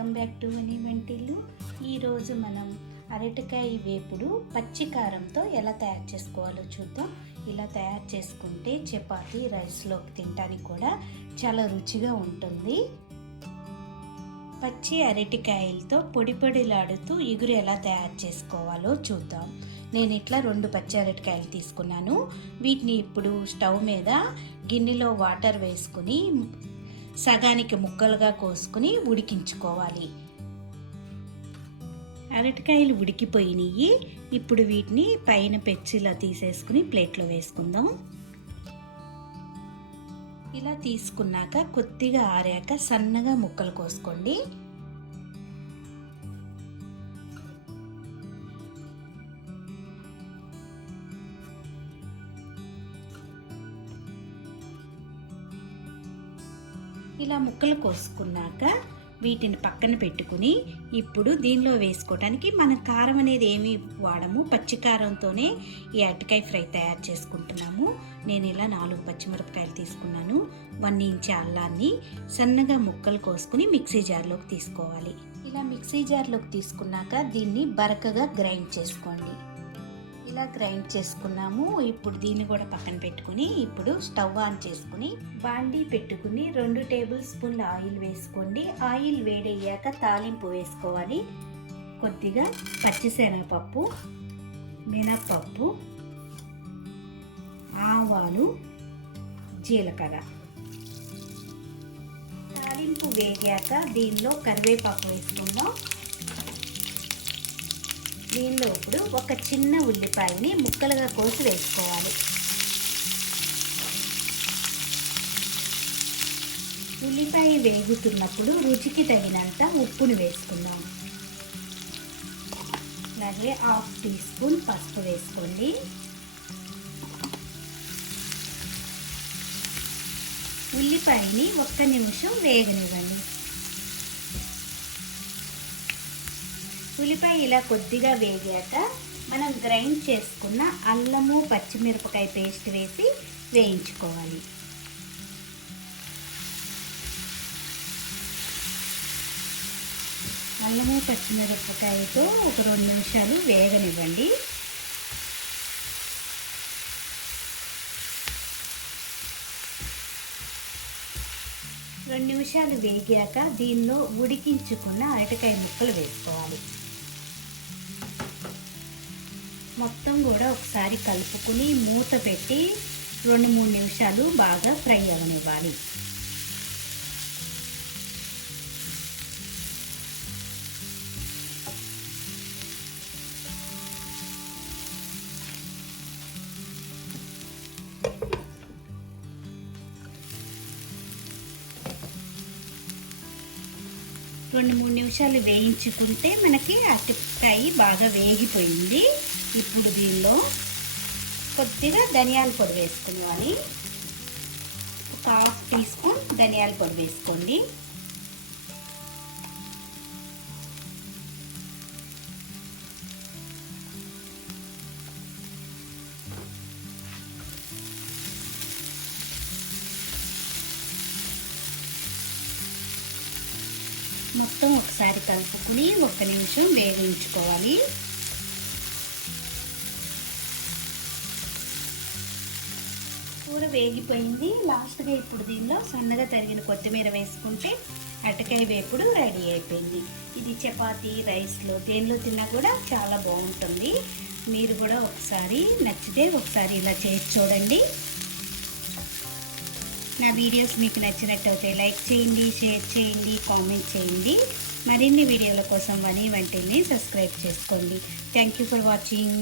Welcome back to వని వంటిల్లు. ఈరోజు మనం అరటికాయ వేపుడు పచ్చి కారంతో ఎలా తయారు చేసుకోవాలో చూద్దాం. ఇలా తయారు చేసుకుంటే చపాతీ రైస్లోకి తినడానికి కూడా చాలా రుచిగా ఉంటుంది. పచ్చి అరటికాయలతో పొడి పొడిలాడుతూ ఇగురు ఎలా తయారు చేసుకోవాలో చూద్దాం. నేను ఇట్లా 2 పచ్చి అరటికాయలు తీసుకున్నాను. వీటిని ఇప్పుడు స్టవ్ మీద గిన్నెలో వాటర్ వేసుకుని సగానికి ముక్కలుగా కోసుకుని ఉడికించుకోవాలి. అరటికాయలు ఉడికిపోయినాయి. ఇప్పుడు వీటిని పైన పెచ్చిలా తీసేసుకుని ప్లేట్లో వేసుకుందాం. ఇలా తీసుకున్నాక కొద్దిగా ఆరాక సన్నగా ముక్కలు కోసుకోండి. ఇలా ముక్కలు కోసుకున్నాక వీటిని పక్కన పెట్టుకుని ఇప్పుడు దీనిలో వేసుకోవడానికి మనం కారం అనేది ఏమి వాడము, పచ్చి కారంతోనే ఈ అరటికాయ ఫ్రై తయారు చేసుకుంటున్నాము. నేను ఇలా 4 పచ్చిమిరపకాయలు తీసుకున్నాను. 1 ఇంచ్ అల్లాన్ని సన్నగా ముక్కలు కోసుకుని మిక్సీ జార్లోకి తీసుకోవాలి. ఇలా మిక్సీ జార్లోకి తీసుకున్నాక దీన్ని బరకగా గ్రైండ్ చేసుకోండి. ఇలా గ్రైండ్ చేసుకున్నాము. ఇప్పుడు దీన్ని కూడా పక్కన పెట్టుకుని ఇప్పుడు స్టవ్ ఆన్ చేసుకుని బాండీ పెట్టుకుని 2 టేబుల్ స్పూన్ల ఆయిల్ వేసుకోండి. ఆయిల్ వేడయ్యాక తాలింపు వేసుకోవాలి. కొద్దిగా పచ్చిశనగపప్పు, మినప్పప్పు, ఆవాలు, జీలకర్ర. తాలింపు వేగాక దీనిలో కరివేపాకు వేసుకుందాం. దీనిలో ఇప్పుడు ఒక చిన్న ఉల్లిపాయని ముక్కలుగా కోసి వేసుకోవాలి. ఉల్లిపాయ వేగుతున్నప్పుడు రుచికి తగినంత ఉప్పును వేసుకుందాం. అలాగే 1/2 టీ స్పూన్ పసుపు వేసుకోండి. ఉల్లిపాయని 1 నిమిషం వేగనివ్వండి. ఉల్లిపాయ ఇలా కొద్దిగా వేగాక మనం గ్రైండ్ చేసుకున్న అల్లము పచ్చిమిరపకాయ పేస్ట్ వేసి వేయించుకోవాలి. అల్లము పచ్చిమిరపకాయతో ఒక 2 నిమిషాలు వేగనివ్వండి. రెండు నిమిషాలు వేగాక దీనిలో ఉడికించుకున్న అరటికాయ ముక్కలు వేసుకోవాలి. మొత్తం కూడా ఒకసారి కలుపుకుని మూత పెట్టి 2-3 నిమిషాలు బాగా ఫ్రై అవ్వనివ్వాలి. రెండు 3 నిమిషాలు వేయించుకుంటే మనకి అరటికాయ బాగా వేగిపోయింది. ఇప్పుడు దీనిలో కొద్దిగా ధనియాల పొడి వేసుకోవాలి. ఒక 1/2 టీ స్పూన్ ధనియాల పొడి వేసుకోండి. మొత్తం ఒకసారి కలుపుకుని 1 నిమిషం వేగించుకోవాలి. కూర వేగిపోయింది. లాస్ట్గా ఇప్పుడు దీనిలో సన్నగా తరిగిన కొత్తిమీర వేసుకుంటే అరటికాయ వేపుడు రెడీ అయిపోయింది. ఇది చపాతీ రైస్లో దేనిలో తిన్నా కూడా చాలా బాగుంటుంది. మీరు కూడా ఒకసారి నచ్చితే ఒకసారి ఇలా చేసి చూడండి. నా వీడియోస్ మీకు నచ్చినట్టయితే లైక్ చేయండి, షేర్ చేయండి, కామెంట్ చేయండి. మరిన్ని వీడియోల కోసం వని వంటిల్ని సబ్స్క్రైబ్ చేసుకోండి. Thank you for watching.